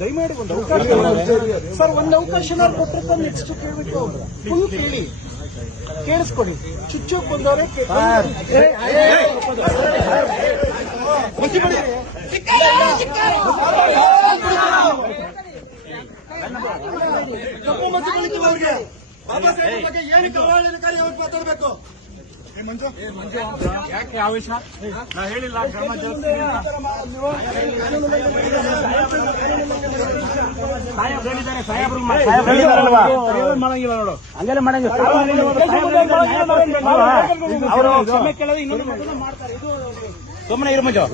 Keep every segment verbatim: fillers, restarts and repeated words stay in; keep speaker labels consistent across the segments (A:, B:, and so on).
A: ದಯಮಾಡಿ ಒಂದು ಅವಕಾಶ ಸರ್, ಒಂದು ಅವಕಾಶ ಕೊಟ್ಟಿರ್ತಾರೆ. ನೆಕ್ಸ್ಟ್ ಕೇಳ್ಬಿಟ್ಟು ಫುಲ್ ಕೇಳಿ, ಕೇಳಿಸ್ಕೊಡಿ. ಚುಚ್ಚೋಕ್ ಬಂದವರೇ ಕಪ್ಪು ಮಚ್ಚಿ ಬಳಿತವ್ರಿಗೆ ಬಾಬಾ ಸಾಹೇಬ್ ಬಗ್ಗೆ ಏನಕ್ಕೆ ಅವಹೇಳನಕಾರಿ ಅವ್ರಿಗೆ ಮಾತಾಡ್ಬೇಕು?
B: ಯಾಕೆ ಆವೇಶ? ನಾ ಹೇಳಿಲ್ಲ ಕ್ರಮ ಸಾಹೇಬ್ ಹೇಳಿದ್ದಾರೆ. ಸಾಹೇಬ್ರು ಮಾಡಂಗಿಲ್ಲ ನೋಡು, ಹಂಗೆಲ್ಲ ಮಾಡಂಗಿಲ್ಲ. ಅವರು ಕ್ಷಮೆ ಕೇಳೋದು ಇನ್ನೊಂದು ಮಾಡ್ತಾರೆ. ಇದು ಸುಮ್ಮನೆ ಇರು ಮಂಜು.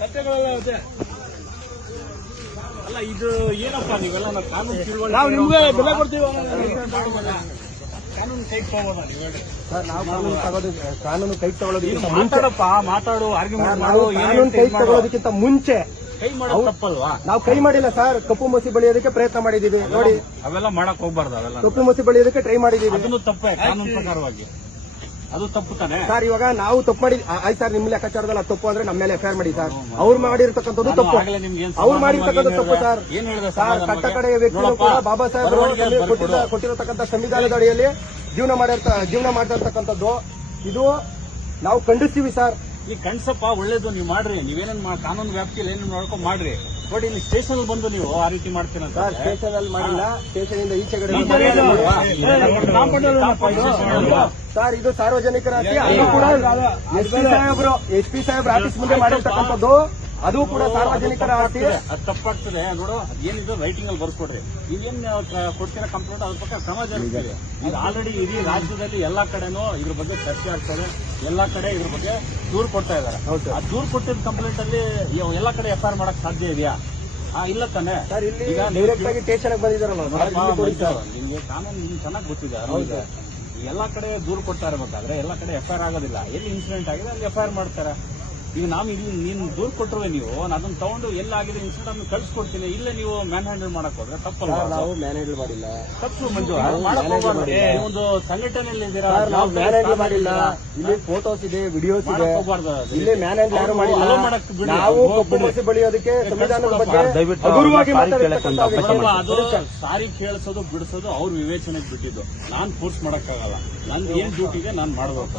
B: ಅಲ್ಲ ಇದು ಏನಪ್ಪಾ ನೀವೆಲ್ಲ ಕಾನೂನು ತಿಳುವಳಿಕೆ ನಾವು ನಿಮ್ಗೆ ಬೆಲೆ ಕೊಡ್ತೀವಿ. ಕಾನೂನು ಕೈ ತಗೋಬೋದಾ ನೀವು ಹೇಳಿ ಸರ್? ನಾವು ಕಾನೂನು ತಗೋದು ಕಾನೂನು ಕೈ ತಗೊಳ್ಳೋದಕ್ಕಿಂತ ಮಾತಾಡಪ್ಪ ಮಾತಾಡು ಆರ್ಗ್ಯುಮೆಂಟ್ ಮಾಡು. ಕಾನೂನು ಕೈ ತಗೊಳ್ಳೋದಕ್ಕಿಂತ ಮುಂಚೆ ಕೈ ಮಾಡೋದು ತಪ್ಪಲ್ವಾ? ನಾವು ಕೈ ಮಾಡಿಲ್ಲ ಸರ್. ಕಪ್ಪು ಮಸಿ ಬಳಿಯೋದಕ್ಕೆ ಪ್ರಯತ್ನ ಮಾಡಿದೀವಿ ನೋಡಿ. ಅವೆಲ್ಲ ಮಾಡಕ್ ಹೋಗ್ಬಾರ್ದು. ಅವೆಲ್ಲ ಕಪ್ಪು ಮಸಿ ಬಳಿಯೋದಕ್ಕೆ ಟ್ರೈ ಮಾಡಿದೀವಿ. ಅದನ್ನು ತಪ್ಪೇ ಕಾನೂನು ಪ್ರಕಾರವಾಗಿ. ಅದು ತಪ್ಪು ತಾನೆ ಸರ್. ಇವಾಗ ನಾವು ತಪ್ಪು ಮಾಡಿ ಆಯ್ತು ಸರ್, ನಿಮ್ಮ ಲೆಕ್ಕಾಚಾರದಲ್ಲಿ ತಪ್ಪು ಅಂದ್ರೆ ನಮ್ಮ ಮೇಲೆ ಎಫ್ಐಆರ್ ಮಾಡಿ ಸರ್. ಅವ್ರು ಮಾಡಿರ್ತಕ್ಕಂಥದ್ದು ತಪ್ಪು. ಅವ್ರು ಮಾಡಿರ್ತಕ್ಕಂಥ ತಪ್ಪು ಸರ್. ಏನ್ ಹೇಳಿದೆ ಸರ್? ಕಟ್ಟ ಕಡೆಯ ವ್ಯಕ್ತಿಗಳು ಕೂಡ ಬಾಬಾ ಸಾಹೇಬ್ ಕೊಟ್ಟಿರತಕ್ಕಂಥ ಸಂವಿಧಾನದ ಅಡಿಯಲ್ಲಿ ಜೀವನ ಮಾಡಿರ್ತ ಜೀವನ ಮಾಡಿರ್ತಕ್ಕಂಥದ್ದು ಇದು ನಾವು ಖಂಡಿಸ್ತೀವಿ ಸರ್. ಈ ಕಣ್ಸಪ್ಪ ಒಳ್ಳೇದು, ನೀವು ಮಾಡ್ರಿ. ನೀವೇನೇನ್ ಕಾನೂನು ವ್ಯಾಪ್ತಿಯಲ್ಲಿ ಏನೇನು ನೋಡ್ಕೊಂಡ್ ಮಾಡ್ರಿ. ಬಟ್ ಇಲ್ಲಿ ಸ್ಟೇಷನ್ ಬಂದು ನೀವು ಆ ರೀತಿ ಮಾಡ್ತೀರ ಸರ್. ಸ್ಟೇಷನ್ ಅಲ್ಲಿ ಮಾಡಿಲ್ಲ, ಸ್ಟೇಷನ್ ಇಂದ ಈಚೆ ಕಡೆ ಸರ್. ಇದು ಸಾರ್ವಜನಿಕರ ಅದು ಕೂಡ ಎಸ್ ಪಿ ಸಾಹೇಬ್ರು ಎಸ್ ಪಿ ಸಾಹೇಬ್ರ ಆಫೀಸ್ ಮುಂದೆ ಮಾಡಿರ್ತಕ್ಕಂಥದ್ದು. ಅದು ಕೂಡ ಸಾರ್ವಜನಿಕರ ಆಸ್ತಿ. ಅದು ತಪ್ಪಾಗ್ತದೆ ನೋಡು. ಏನಿದೆ ರೈಟಿಂಗ್ ಅಲ್ಲಿ ಬರ್ಸ್ಕೊಡ್ರಿ. ಈಗೇನ್ ಕೊಡ್ತೀರ ಕಂಪ್ಲೇಂಟ್ ಅದ್ರ ಪಕ್ಕ ಕ್ರಮ ಜರುಗಿದೆ. ಇದು ಆಲ್ರೆಡಿ ಇಡೀ ರಾಜ್ಯದಲ್ಲಿ ಎಲ್ಲಾ ಕಡೆನೂ ಇದ್ರ ಬಗ್ಗೆ ಚರ್ಚೆ ಆಗ್ತದೆ. ಎಲ್ಲಾ ಕಡೆ ಇದ್ರ ಬಗ್ಗೆ ದೂರು ಕೊಡ್ತಾ ಇದಾರೆ. ಆ ದೂರು ಕೊಟ್ಟಿದ್ದ ಕಂಪ್ಲೇಂಟ್ ಅಲ್ಲಿ ಎಲ್ಲಾ ಕಡೆ ಎಫ್ಐಆರ್ ಮಾಡಕ್ ಸಾಧ್ಯ ಇದೆಯಾ? ಇಲ್ಲ ತಾನೆ ಸರ್. ಇಲ್ಲಿ ಡೈರೆಕ್ಟ್ ಆಗಿ ಸ್ಟೇಷನ್ ಬಂದಿದ್ದಾರಲ್ಲ ನಿಮ್ಗೆ ಕಾನೂನು ನಿಮ್ಗೆ ಚೆನ್ನಾಗಿ ಗೊತ್ತಿದೆ. ಎಲ್ಲಾ ಕಡೆ ದೂರು ಕೊಡ್ತಾ ಇರಬೇಕಾದ್ರೆ ಎಲ್ಲಾ ಕಡೆ ಎಫ್ಐಆರ್ ಆಗೋದಿಲ್ಲ. ಎಲ್ಲಿ ಇನ್ಸಿಡೆಂಟ್ ಆಗಿದೆ ಅಲ್ಲಿ ಎಫ್ಐಆರ್ ಮಾಡ್ತಾರೆ. ಈಗ ನಾವು ಇಲ್ಲಿ ನೀನು ದೂರು ಕೊಟ್ಟರುವೆ ನೀವು ಅದನ್ನ ತಗೊಂಡು ಎಲ್ಲಾಗಿದೆ ಇನ್ಸಿಡೆಂಟ್ ಅನ್ನು ಕಳ್ಸಿಕೊಡ್ತೀನಿ. ಇಲ್ಲೇ ನೀವು ಮ್ಯಾನ್ ಹ್ಯಾಂಡಲ್ ಮಾಡಕ್ ಹೋದ್ರೆ ತಪ್ಪಲ್ಲ. ನಾವು ಮ್ಯಾನ್ ಹ್ಯಾಂಡಲ್ ಮಾಡಿಲ್ಲ. ತಪ್ಪು ಮಂಜು. ಒಂದು ಸಂಘಟನೆಯಲ್ಲಿ ಇದ್ದೀರಾ, ನಾವು ಮ್ಯಾನ್ ಹ್ಯಾಂಡಲ್ ಮಾಡಿಲ್ಲ. ಇಲ್ಲಿ ಫೋಟೋಸ್ ಇದೆ, ವಿಡಿಯೋಸ್ ಇದೆ. ಇಲ್ಲಿ ಮ್ಯಾನ್ ಹ್ಯಾಂಡಲ್ ಯಾರು ಮಾಡಿಲ್ಲ. ನಾವು ಕಪ್ಪು ಮಸಿ ಬಳಿಯೋದಕ್ಕೆ ಸಂವಿಧಾನದ ಬಗ್ಗೆ ಹಗುರವಾಗಿ ಅದು ಸಾರಿ ಕೇಳಿಸೋದು ಬಿಡಿಸೋದು ಅವ್ರ ವಿವೇಚನೆಗೆ ಬಿಟ್ಟಿದ್ದು. ನಾನ್ ಫೋರ್ಸ್ ಮಾಡಕ್ಕಾಗಲ್ಲ. ನಂದು ಏನ್ ಡ್ಯೂಟಿಗೆ ನಾನ್ ಮಾಡ್ಬೇಕು.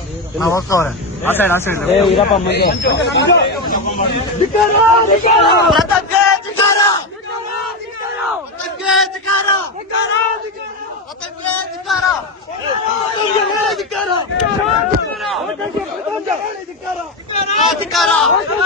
C: ಅಧಿಕಾರ